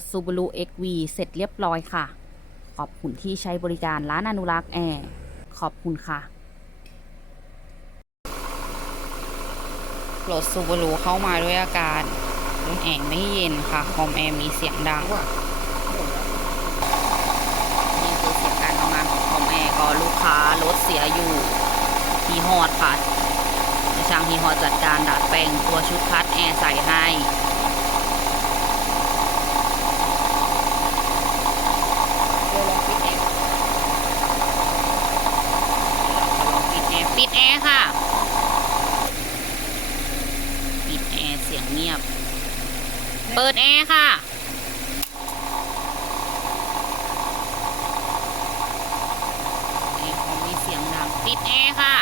ถ Subaru XV เสร็จเรียบร้อยค่ะ ขอบคุณที่ใช้บริการร้านอนุรักษ์แอร์ขอบคุณค่ะรถ Subaru เข้ามาด้วยอาการแอร์ไม่เย็นค่ะ คอมแอร์มีเสียงดังนี่คือเสียงการทำงานของคอมแอร์ก็ลูกค้ารถเสียอยู่ทีฮอดค่ะช่างทีฮอดจัดการดัดแปลงตัวชุดคัดแอร์ใส่ให้ เดี๋ยวลองปิดแอร์ลองปิดแอร์ ปิดแอร์ค่ะ ปิดแอร์เสียงเงียบ เปิดแอร์ค่ะ แอร์คอมมีเสียงดัง ปิดแอร์ค่ะ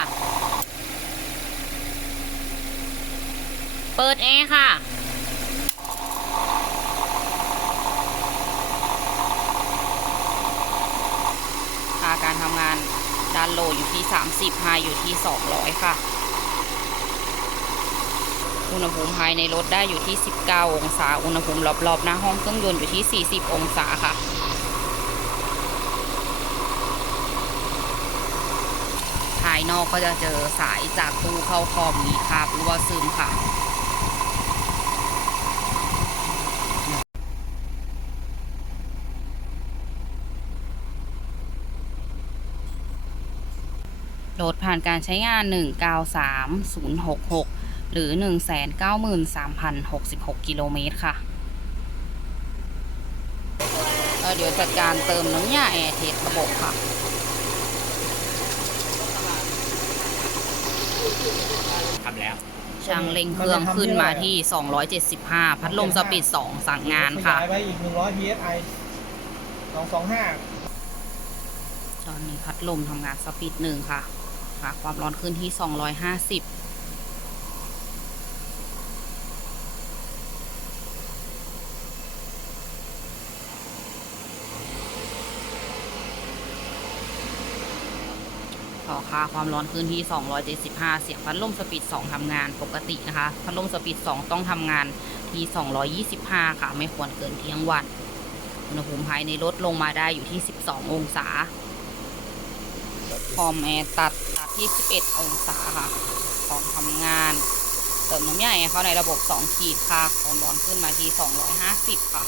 เปิดแอร์ค่ะ ค่า การทำงานด้านโลอยู่ที่ 30ไฮอยู่ที่ 200 ค่ะ อุณหภูมิภายในรถได้อยู่ที่ 19 องศา อุณหภูมิรอบๆหน้าห้องเครื่องยนต์อยู่ที่ 40 องศาค่ะภายนอกก็จะเจอสายจากตู้เข้าคอมมีคราบรั่วซึมค่ะ ดผ่านการใช้งาน 193066 หรือ 193,066 กิโลเมตรค่ะเอ่อเดี๋ยวจัดการเติมน้ำยาแอร์เทสระบบค่ะทำแล้วช่างเร่งเครื่องขึ้นมาที่ 275 พัดลมสปีด 2 สั่งงานค่ะขยายไปอีก 100 psi 225ตอนนี้พัดลมทำงานสปีดหนึ่ง คะคะ ความร้อนขึ้นที่ 250ต่อค่ะความร้อนขึ้นที่ 275 เสียงพัดลมสปีด 2 ทำงานปกตินะคะ พัดลมสปีด 2 ต้องทำงานที่ 225 ค่ะ ไม่ควรเกินเที่ยงวัน อุณหภูมิภายในลดลงมาได้อยู่ที่ 12 องศา คอมแอร์ตัด ตัดที่ 11 องศาค่ะ ของทำงาน เติมน้ำใหญ่เข้าในระบบ 2 ขีดค่ะความร้อนขึ้นมาที่ 250 ค่ะ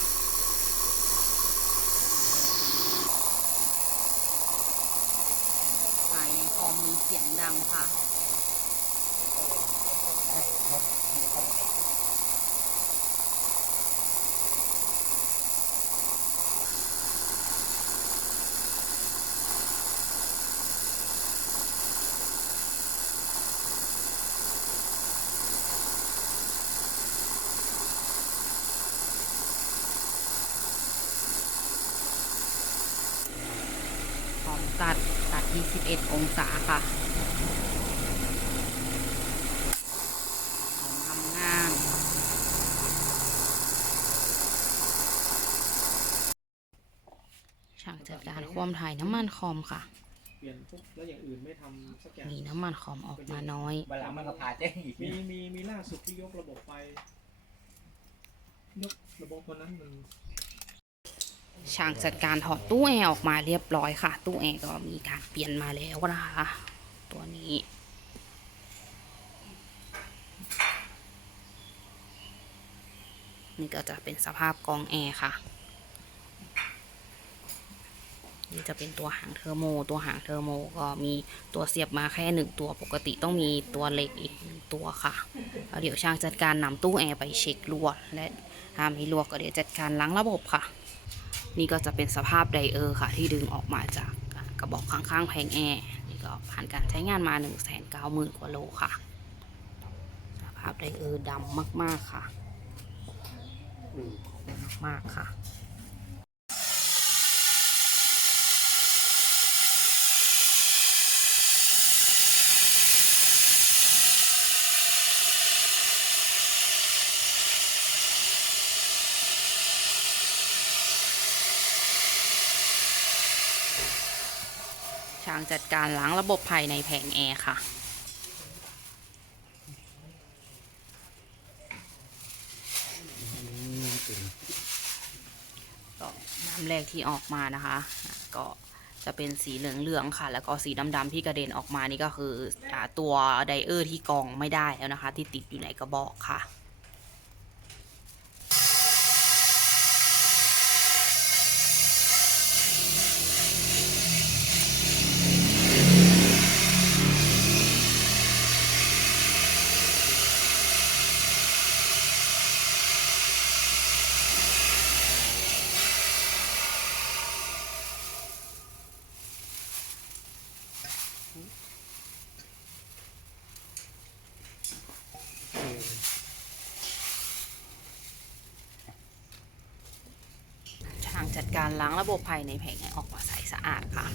ภายในคอมมีเสียงดังค่ะ คอม ตัดตัดที่11องศาค่ะของทำงาน ช่างจัดการความถ่ายน้ำมันคอมค่ะ เปลี่ยนปุ๊บแล้วอย่างอื่นไม่ทำสักอย่างมีน้ำมันคอมออกมาน้อยเวลามันก็พาแจ้งอีกมีมีมีล่าสุดที่ยกระบบไป ยกระบบตัวนั้นมัน ช่างจัดการถอดตู้แอร์ออกมาเรียบร้อยค่ะ ตู้แอร์ก็มีการเปลี่ยนมาแล้วนะคะ ตัวนี้นี่ก็จะเป็นสภาพกองแอร์ค่ะ นี่จะเป็นตัวหางเทอร์โม ตัวหางเทอร์โมก็มีตัวเสียบมาแค่หนึ่งตัวปกติต้องมีตัวเหล็กอีกหนึ่งตัวค่ะแล้วเดี๋ยวช่างจัดการนำตู้แอร์ไปเช็ครั่วและถ้ามีรั่วก็เดี๋ยวจัดการล้างระบบค่ะ นี่ก็จะเป็นสภาพไดเออร์ค่ะ ที่ดึงออกมาจากกระบอกข้างๆแผงแอร์นี่ก็ผ่านการใช้งานมา 1 9 0 0 0 0กว่าโลค่ะ สภาพไดเออร์ดำมากๆค่ะมากๆค่ะ ช่างจัดการล้างระบบภายในแผงแอร์ค่ะน้ำแรกที่ออกมานะคะ ก็จะเป็นสีเหลืองๆค่ะ แล้วก็สีดำๆที่กระเด็นออกมานี่ก็คือตัวไดเออร์ที่กรองไม่ได้แล้วนะคะ ที่ติดอยู่ในกระบอกค่ะ การล้างระบบภายในแผงให้ออกมาใสสะอาดค่ะ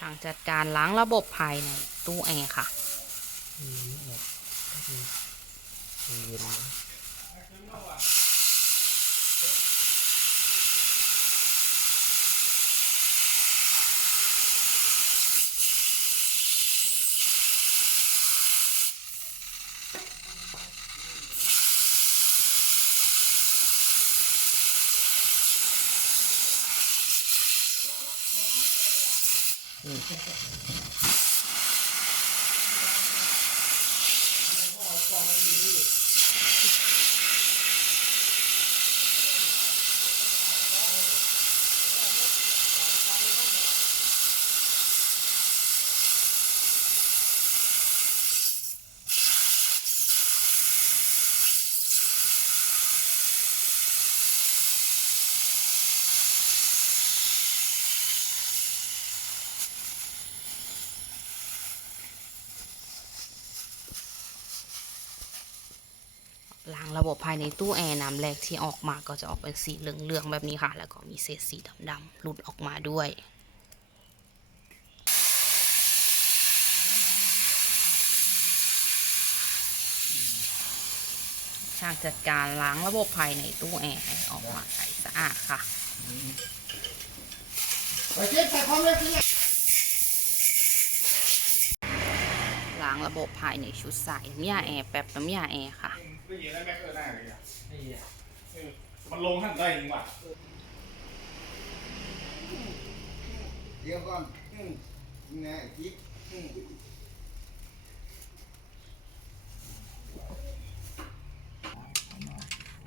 ทางจัดการล้างระบบภายในตู้แอร์ค่ะล้าง ระบบภายในตู้แอร์น้ำแรกที่ออกมาก็จะออกเป็นสีเหลืองๆแบบนี้ค่ะ แล้วก็มีเศษสีดำๆหลุดออกมาด้วยช่างจัดการล้างระบบภายในตู้แอร์ให้ออกมาใสสะอาดค่ะล้างระบบภายในชุดใส่น้ำยาแอร์แป๊บน้ำยาแอร์ค่ะ ได้ยินแล้วแม็กเออได้เลยอะเออมันลงท่านได้จริงว่ะเดี๋ยวก่อนอืมแน่จิ๊บอืม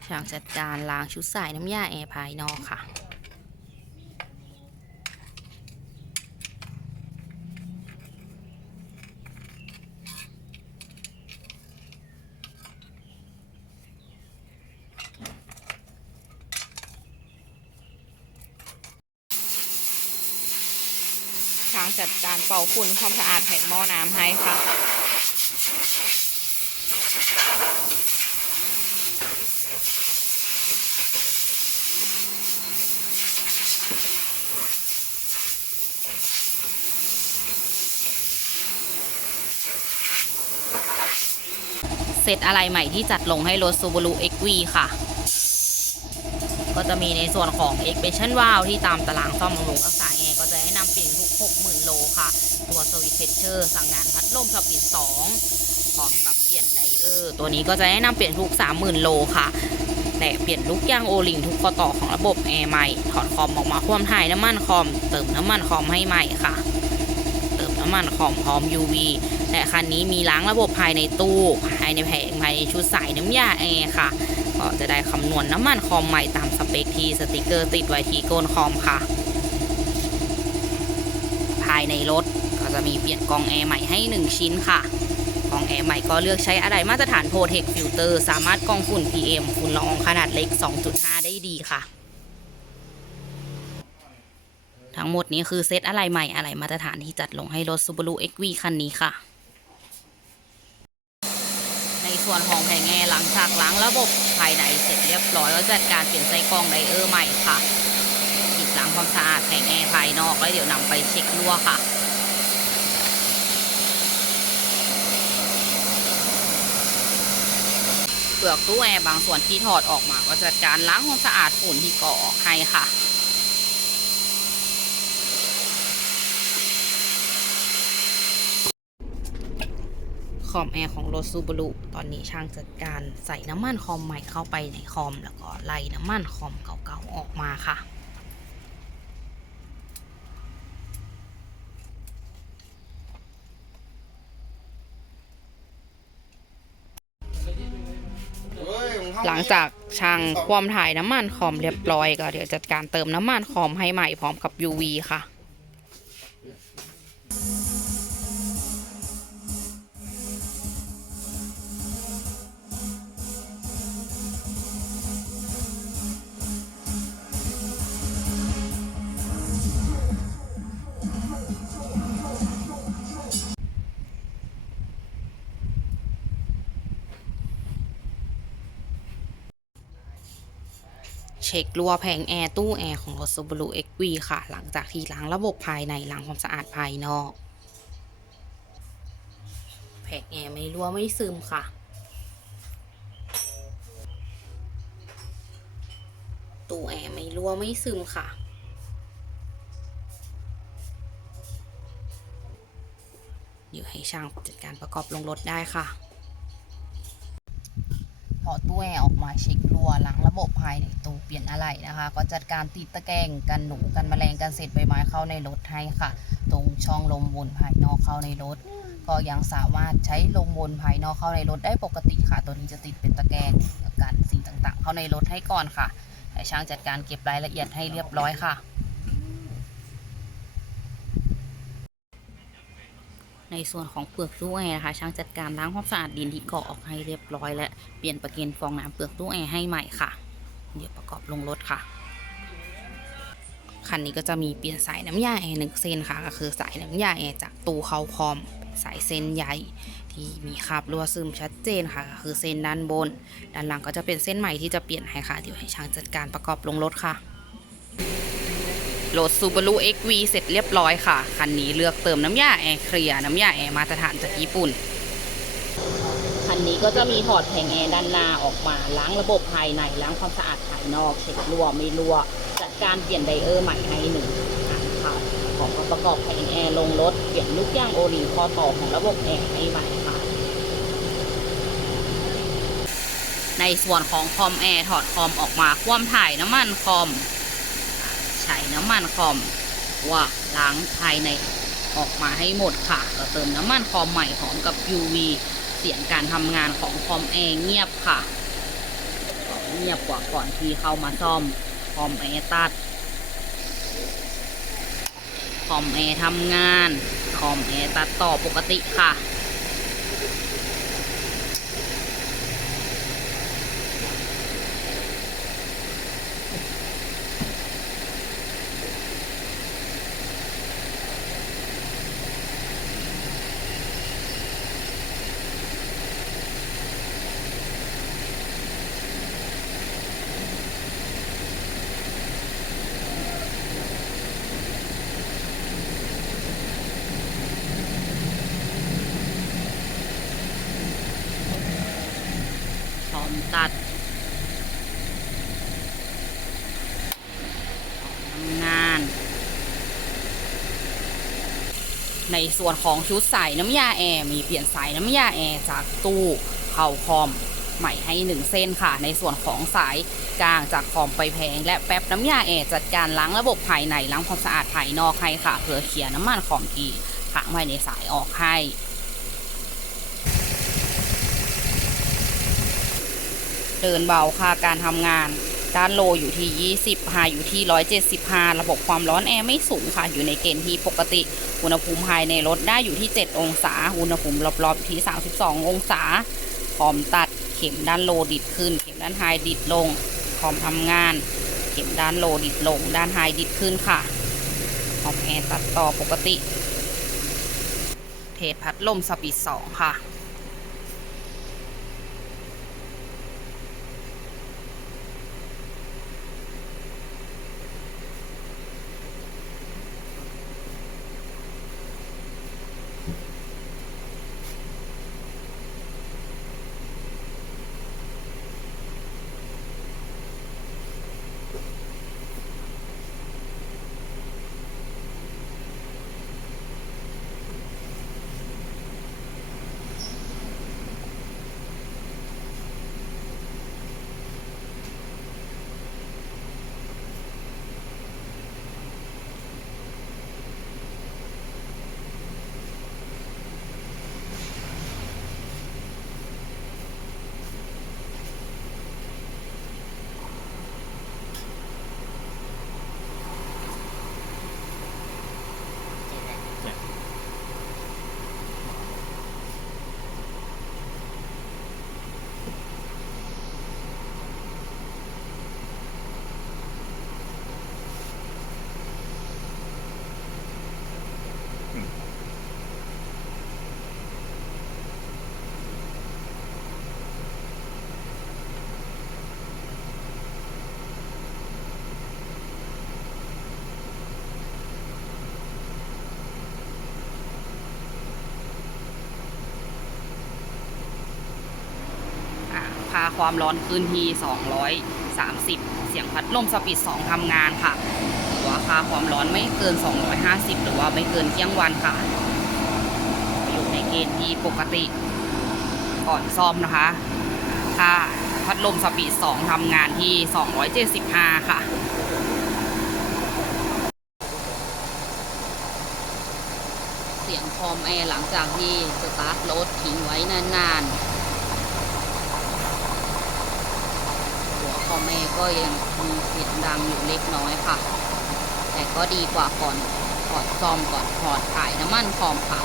ช่างจัดการล้างชุดใส่น้ำยาแอร์ภายนอกค่ะ จัดการเป่าฝุ่นความสะอาดแผงหม้อน้ำให้ค่ะเซตอะไรใหม่ที่จัดลงให้รถ Subaru XV ค่ะก็จะมีในส่วนของ Expansion Valve ที่ตามตารางซ่อมบำรุงรักษา ตัว Switch Pressure สั่งงานพัดลมสปีด2พร้อมกับเปลี่ยนไดเออร์ตัวนี้ก็จะแนะนำเปลี่ยนทุก 30,000 โลค่ะ แต่เปลี่ยนลูกยางโอลิงทุกข้อต่อของระบบแอร์ใหม่ ถอดคอมออกมาควมถ่ายน้ำมันคอม เติมน้ำมันคอมให้ใหม่ค่ะ เติมน้ำมันคอมพร้อม UV และคันนี้มีล้างระบบภายในตู้ภายในแผงภายในชุดสายน้ำยาแอร์ค่ะก็จะได้คำนวณน้ำมันคอมใหม่ตามสเปคที่สติกเกอร์ติดไว้ที่ก้นคอมค่ะ ภายในรถ จะมีเปลี่ยนกองแอร์ใหม่ให้ 1 ชิ้นค่ะ กองแอร์ใหม่ก็เลือกใช้อะไรมาตรฐาน Protect Filter สามารถกรองฝุ่น PM ฝุ่นละอองขนาดเล็ก 2.5 ได้ดีค่ะ ทั้งหมดนี้คือเซตอะไรใหม่อะไรมาตรฐานที่จัดลงให้รถ Subaru XV คันนี้ค่ะในส่วนของแผงแอร์หลังจากล้างระบบภายในเสร็จเรียบร้อยก็จัดการเปลี่ยนไส้กรองไดเออร์ใหม่ค่ะปิดล้างความสะอาดแผงแอร์ภายนอกแล้วเดี๋ยวนำไปเช็ครั่วค่ะ เปลือกตู้แอร์บางส่วนที่ถอดออกมา ก็จัดการล้างความสะอาดฝุ่นที่เกาะออกให้ค่ะคอมแอร์ของรถซูบารุตอนนี้ช่างจัดการใส่น้ำมันคอมใหม่เข้าไปในคอม แล้วก็ไล่น้ำมันคอมเก่าๆออกมาค่ะ หลังจากช่างความถ่ายน้ำมันคอมเรียบร้อยก็เดี๋ยวจัดการเติมน้ำมันคอมให้ใหม่พร้อมกับ UV ค่ะ เช็ครั่วแผงแอร์ตู้แอร์ของรถ Subaru XV ค่ะ หลังจากที่ล้างระบบภายในล้างความสะอาดภายนอก แผงแอร์ไม่รั่วไม่ซึมค่ะ ตู้แอร์ไม่รั่วไม่ซึมค่ะเดี๋ยวให้ช่างจัดการประกอบลงรถได้ค่ะ พอตู้แอร์ออกมาเช็ครัวหลังระบบภายในตู้เปลี่ยนอะไรนะคะ ก็จัดการติดตะแกรงกันหนูกันแมลงกันเศษใบไม้เข้าในรถให้ค่ะ ตรงช่องลมวนภายนอกเข้าในรถ ก็ยังสามารถใช้ลมวนภายนอกเข้าในรถได้ปกติค่ะ ตัวนี้จะติดเป็นตะแกรงกันสิ่งต่างๆ เข้าในรถให้ก่อนค่ะให้ช่างจัดการเก็บรายละเอียดให้เรียบร้อยค่ะ ในส่วนของเปลือกตู้แอร์นะคะช่างจัดการล้างความสะอาดดินที่เกาะออกให้เรียบร้อยและเปลี่ยนประเกนฟองน้ำเปลือกตู้แอร์ให้ใหม่ค่ะ เดี๋ยวประกอบลงรถค่ะคันนี้ก็จะมีเปลี่ยนสายน้ำยาแอร์หนึ่งเส้นค่ะ ก็คือสายน้ำยาแอร์จากตู้เข้าคอมสายเส้นใหญ่ที่มีคราบรั่วซึมชัดเจนค่ะก็คือเส้นด้านบน ด้านหลังก็จะเป็นเส้นใหม่ที่จะเปลี่ยนให้ค่ะเดี๋ยวให้ช่างจัดการประกอบลงรถค่ะ รถ Subaru XV เสร็จเรียบร้อยค่ะ คันนี้เลือกเติมน้ำยาแอร์เคลียร์น้ำยาแอร์มาตรฐานจากญี่ปุ่น คันนี้ก็จะมีถอดแผงแอร์ด้านหน้าออกมา ล้างระบบภายใน ล้างความสะอาดภายนอกเช็ครั่วไม่รั่วจัดการเปลี่ยนไดเออร์ใหม่ให้หนึ่งอันค่ะของประกอบแผงแอร์ลงรถเปลี่ยนลูกยางโอลิงคอต่อของระบบแอร์ให้ใหม่ค่ะในส่วนของคอมแอร์ถอดคอมออกมาคว่ำถ่ายน้ำมันคอม น้ำมันคอมว่าล้างภายในออกมาให้หมดค่ะก็เติมน้ำมันคอมใหม่พร้อมกับ UV เสียงการทำงานของคอมแอร์เงียบค่ะ เงียบกว่าก่อนที่เข้ามาซ่อมคอมแอร์ตัดคอมแอร์ทำงานคอมแอร์ตัดต่อปกติค่ะ พร้อมตัดทำงาน ใน ส่วนของชุดใสายน้ำยาแอร์มีเปลี่ยนสายน้ำยาแอร์จากตู้เข้าคอมใหม่ให้หนึ่งเส้นค่ะ ในส่วนของสายกลางจากคอมไปแพง และแป๊บน้ำยาแอร์จัดการล้างระบบภายในล้างความสะอาดภายนอกให้ค่ะเพื่อเคลียร์น้ำมันคอมที่ขังไว้ในสายออกให้เดินเบาค่ะการทำงาน ด้านโลอยู่ที่ 20ไฮอยู่ที่ 175 ระบบความร้อนแอร์ไม่สูงค่ะ อยู่ในเกณฑ์ที่ปกติ อุณหภูมิภายในรถได้อยู่ที่ 7 องศา อุณหภูมิรอบๆที่ 32 องศา พร้อมตัด เข็มด้านโลดิดขึ้น เข็มด้านไฮดิดลง พร้อมทำงาน เข็มด้านโลดิดลง ด้านไฮดิดขึ้นค่ะพร้อมแอร์ตัดต่อปกติ เทสพัดลมสปีด2ค่ะาความร้อนขึ้นที่ 230 เสียงพัดลมสปีด 2ทำงานค่ะราคาความร้อนไม่เกิน 250 หรือว่าไม่เกินเที่ยงวันค่ะ อยู่ในเกณฑ์ที่ปกติก่อนซ่อมนะคะค่าพัดลมสปีด 2ทำงานที่ 275 ค่ะเสียงคอมแอร์หลังจากที่สตาร์ทรถทิ้งไว้นานๆ หัวคอมแอร์ก็ยังมีเสียงดังอยู่เล็กน้อยค่ะ แต่ก็ดีกว่าก่อนถอดซ่อมก่อนถอดถ่ายน้ำมันคอมค่ะ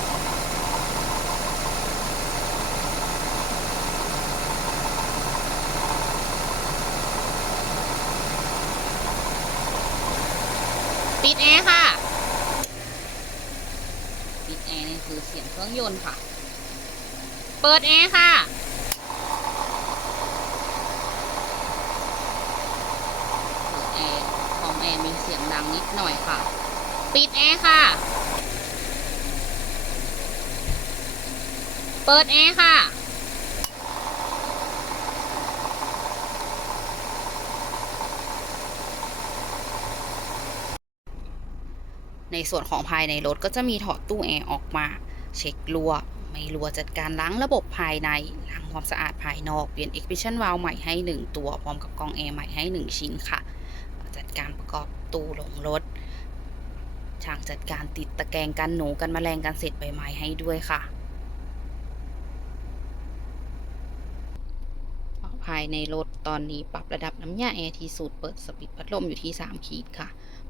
ปิดแอร์ค่ะ ปิดแอร์นี่คือเสียงเครื่องยนต์ค่ะ เปิดแอร์ค่ะ เปิดแอร์คอมแอร์มีเสียงดัง นิดหน่อยค่ะ ปิดแอร์ค่ะ เปิดแอร์ค่ะ ในส่วนของภายในรถก็จะมีถอดตู้แอร์ออกมา เช็ครั่วไม่รั่วจัดการล้างระบบภายในล้างความสะอาดภายนอกเปลี่ยน Expression Valve ใหม่ให้ 1 ตัว พร้อมกับกองแอร์ใหม่ให้ 1 ชิ้นค่ะ จัดการประกอบ ตู้ลงรถ ช่างจัดการติดตะแกรงกันหนูกันแมลงกันเศษใบไม้ให้ด้วยค่ะ ภายในรถตอนนี้ปรับระดับน้ำยาแอร์ที่สูตรเปิดสปีดพัดลมอยู่ที่ 3 ขีดค่ะ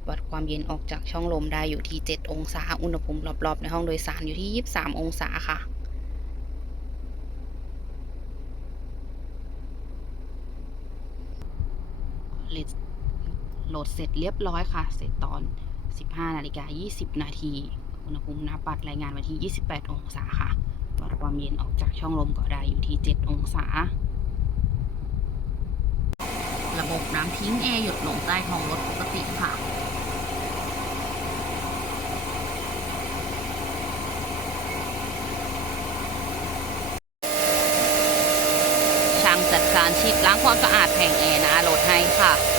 วัดความเย็นออกจากช่องลมได้อยู่ที่ 7 องศา อุณหภูมิรอบๆ ในห้องโดยสารอยู่ที่ 23 องศาค่ะ โหลดเสร็จเรียบร้อยค่ะ เสร็จตอน 15นาฬิกา20 นาที อุณหภูมิน้าปัดรายงานไว้ที่ 28 องศาค่ะวัดความเย็นออกจากช่องลมก็ได้อยู่ที่ 7 องศา ระบบน้ำทิ้งแอร์หยดลงใต้ท้องรถปกติค่ะช่างจัดการฉีดล้างความสะอาดแผงแอร์นะรถให้ค่ะ